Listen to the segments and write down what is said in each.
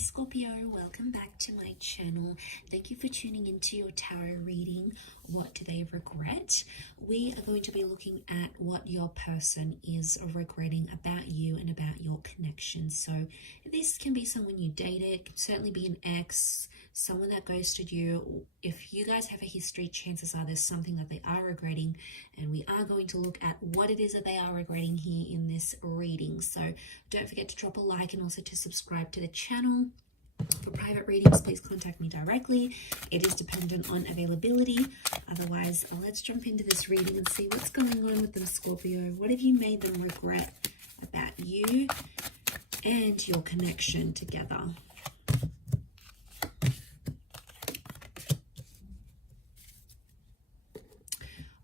Scorpio, welcome back to my channel. Thank you for tuning into your tarot reading. What do they regret? We are going to be looking at what your person is regretting about you and about your connection. So this can be someone you dated, it could certainly be an ex, someone that ghosted you. If you guys have a history, chances are there's something that they are regretting, and we are going to look at what it is that they are regretting here in this reading. So don't forget to drop a like and also to subscribe to the channel. For private readings, please contact me directly. It is dependent on availability. Otherwise, let's jump into this reading and see what's going on with them, Scorpio. What have you made them regret about you and your connection together?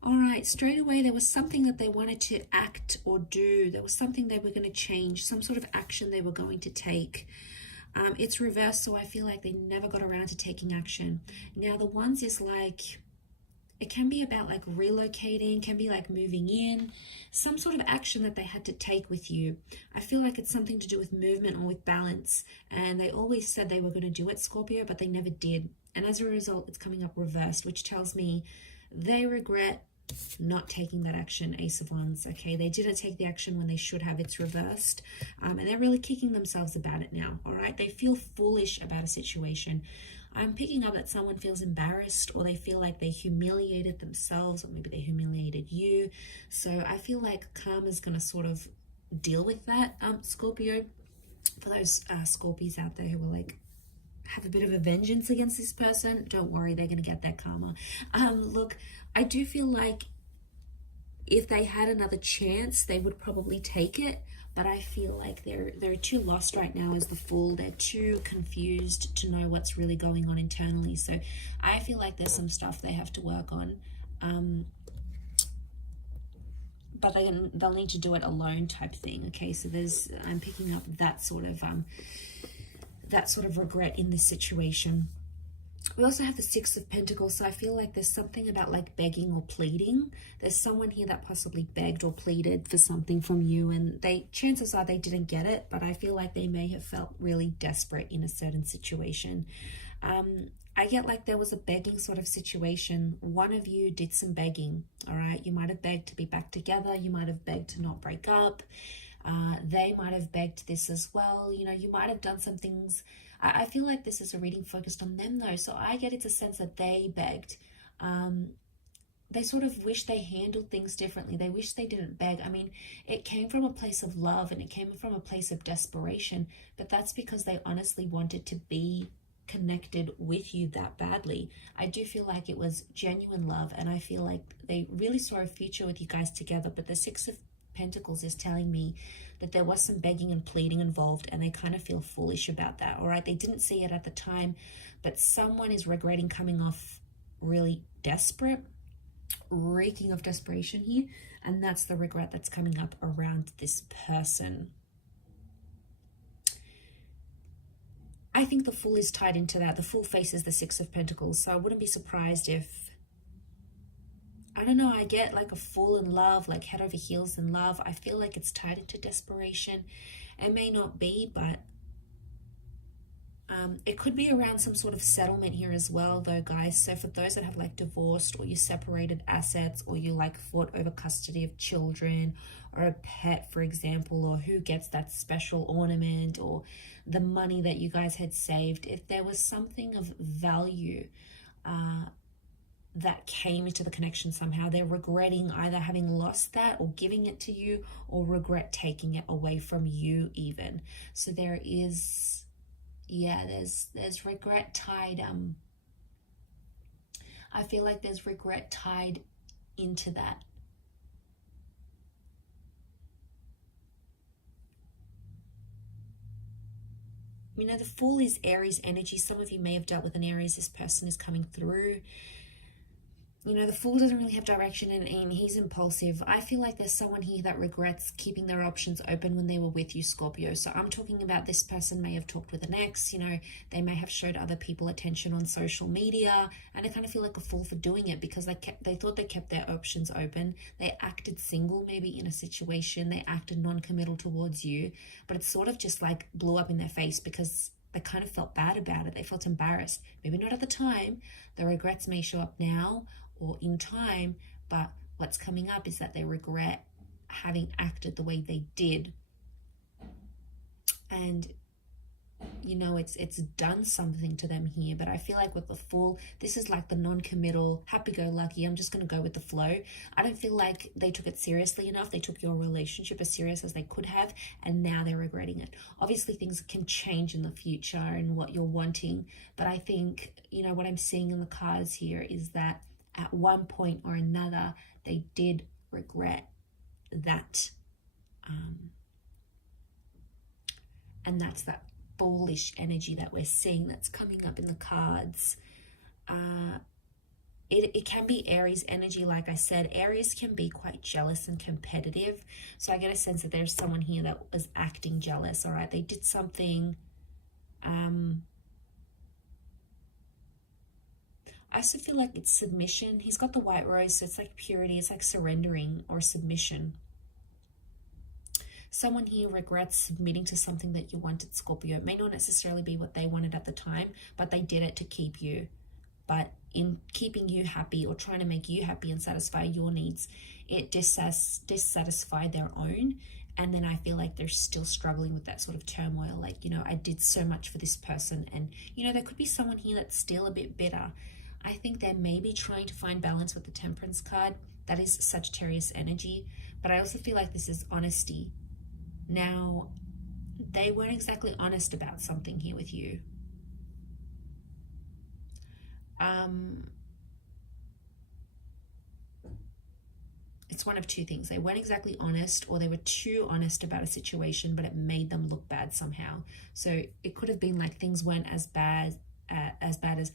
All right, straight away, there was something that they wanted to act or do. There was something they were going to change, some sort of action they were going to take. It's reversed, so I feel like they never got around to taking action. Now, the ones is like, it can be about like relocating, can be like moving in, some sort of action that they had to take with you. I feel like it's something to do with movement or with balance. And they always said they were going to do it, Scorpio, but they never did. And as a result, it's coming up reversed, which tells me they regret not taking that action. Ace of Wands. Okay, they didn't take the action when they should have. It's reversed, and they're really kicking themselves about it now. All right, they feel foolish about a situation. I'm picking up that someone feels embarrassed, or they feel like they humiliated themselves, or maybe they humiliated you. So I feel like karma's going to sort of deal with that, Scorpio. For those Scorpios out there who are like, have a bit of a vengeance against this person, don't worry, they're going to get that karma. Look, I do feel like if they had another chance, they would probably take it, but I feel like they're too lost right now as the Fool. They're too confused to know what's really going on internally. So I feel like there's some stuff they have to work on, but they'll need to do it alone type thing. Okay, so I'm picking up that sort of regret in this situation. We also have the Six of Pentacles, so I feel like there's something about like begging or pleading. There's someone here that possibly begged or pleaded for something from you, and chances are they didn't get it, but I feel like they may have felt really desperate in a certain situation. I get like there was a begging sort of situation. One of you did some begging, all right? You might have begged to be back together. You might have begged to not break up. They might have begged this as well. You know, you might have done some things. I feel like this is a reading focused on them though. So I get it's a sense that they begged. They sort of wish they handled things differently. They wish they didn't beg. I mean, it came from a place of love and it came from a place of desperation, but that's because they honestly wanted to be connected with you that badly. I do feel like it was genuine love, and I feel like they really saw a future with you guys together. But the Six of Pentacles is telling me that there was some begging and pleading involved, and they kind of feel foolish about that. All right, they didn't see it at the time, but someone is regretting coming off really desperate, reeking of desperation here, and that's the regret that's coming up around this person. I think the Fool is tied into that. The Fool faces the Six of Pentacles, so I wouldn't be surprised if, I don't know, I get like a Fool in love, like head over heels in love. I feel like it's tied into desperation. It may not be, but it could be around some sort of settlement here as well though, guys. So for those that have like divorced, or you separated assets, or you like fought over custody of children or a pet, for example, or who gets that special ornament, or the money that you guys had saved, if there was something of value that came into the connection somehow, they're regretting either having lost that or giving it to you, or regret taking it away from you even. So there is, yeah, there's regret tied. I feel like there's regret tied into that. You know, the Fool is Aries energy. Some of you may have dealt with an Aries. This person is coming through. You know, the Fool doesn't really have direction, and he's impulsive. I feel like there's someone here that regrets keeping their options open when they were with you, Scorpio. So I'm talking about this person may have talked with an ex, you know, they may have showed other people attention on social media, and I kind of feel like a fool for doing it because they thought they kept their options open. They acted single maybe in a situation. They acted non-committal towards you, but it's sort of just like blew up in their face because they kind of felt bad about it. They felt embarrassed. Maybe not at the time. The regrets may show up now or in time, but what's coming up is that they regret having acted the way they did. And you know, it's done something to them here. But I feel like with the Fool, this is like the non-committal, happy-go-lucky, I'm just going to go with the flow. I don't feel like they took it seriously enough. They took your relationship as serious as they could have, and now they're regretting it. Obviously, things can change in the future and what you're wanting, but I think, you know, what I'm seeing in the cards here is that at one point or another, they did regret that. And that's that bullish energy that we're seeing that's coming up in the cards. It can be Aries energy. Like I said, Aries can be quite jealous and competitive. So I get a sense that there's someone here that was acting jealous. All right, they did something. I also feel like it's submission. He's got the white rose, so it's like purity. It's like surrendering or submission. Someone here regrets submitting to something that you wanted, Scorpio. It may not necessarily be what they wanted at the time, but they did it to keep you. But in keeping you happy or trying to make you happy and satisfy your needs, it dissatisfied their own. And then I feel like they're still struggling with that sort of turmoil. Like, you know, I did so much for this person. And, you know, there could be someone here that's still a bit bitter. I think they're maybe trying to find balance with the Temperance card. That is Sagittarius energy. But I also feel like this is honesty. Now, they weren't exactly honest about something here with you. It's one of two things. They weren't exactly honest, or they were too honest about a situation, but it made them look bad somehow. So it could have been like things weren't as bad as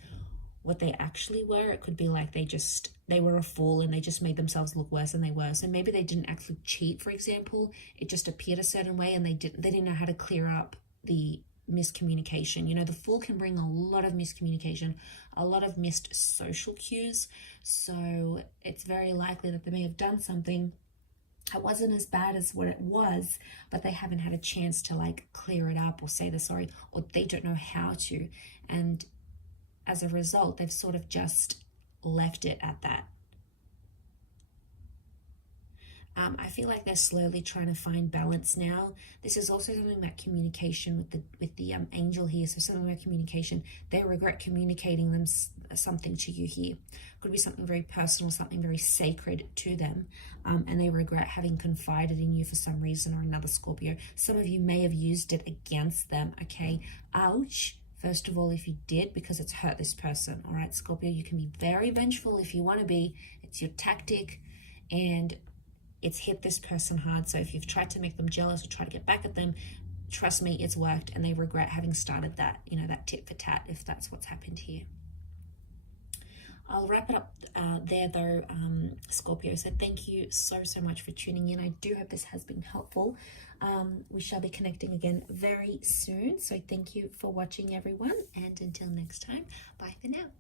what they actually were. It could be like they were a fool and they just made themselves look worse than they were. So maybe they didn't actually cheat, for example. It just appeared a certain way, and they didn't know how to clear up the miscommunication. You know, the Fool can bring a lot of miscommunication, a lot of missed social cues. So it's very likely that they may have done something that wasn't as bad as what it was, but they haven't had a chance to like clear it up or say they're sorry, or they don't know how to. And as a result, they've sort of just left it at that. I feel like they're slowly trying to find balance now. This is also something about communication with the angel here. So something about communication. They regret communicating them something to you here. Could be something very personal, something very sacred to them, and they regret having confided in you for some reason or another, Scorpio. Some of you may have used it against them. Okay, ouch. First of all, if you did, because it's hurt this person. All right, Scorpio, you can be very vengeful if you want to be. It's your tactic, and it's hit this person hard. So if you've tried to make them jealous or try to get back at them, trust me, it's worked, and they regret having started that, you know, that tit for tat, if that's what's happened here. I'll wrap it up there though, Scorpio. So thank you so much for tuning in. I do hope this has been helpful. We shall be connecting again very soon. So thank you for watching, everyone. And until next time, bye for now.